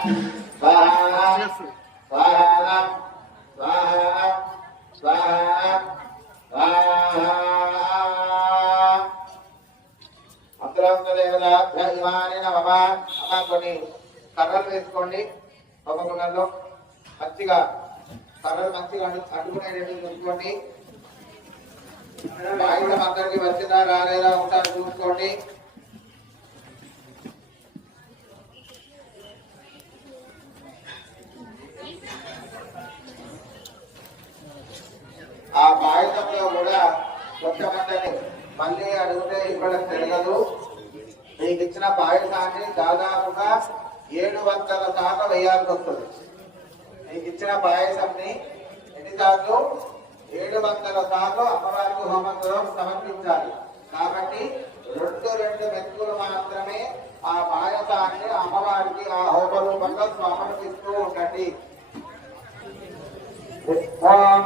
स्वाहा स्वाहा स्वाहा स्वाहा स्वाहा అంతరంగదేవతాభ్యమాని నమః. అమ్మ కొన్ని కర్రలు వేసుకోండి. ఒక్కొక్కలో మంచిగా కర్రలు మంచిగా అడ్డుకునేటట్టు చూసుకోండి. ఆయుధం అందరికి వచ్చిందా రాలేదా ఉంటారు చూసుకోండి. ఆ ఆయుధంలో కూడా కొంతమందిని మళ్ళీ అడిగితే ఇక్కడ తెలియదు. మీకు ఇచ్చిన పాయసాన్ని దాదాపుగా 700 సార్లు వేయాల్సి వస్తుంది. మీకు ఇచ్చిన పాయసాన్ని ఎన్నిసార్లు 700 సార్లు అమ్మవారికి హోమంలో సమర్పించాలి. కాబట్టి 2 మెతుకులు మాత్రమే ఆ పాయసాన్ని అమ్మవారికి ఆ హోమ రూపంలో సమర్పిస్తూ ఉండండి. ఓం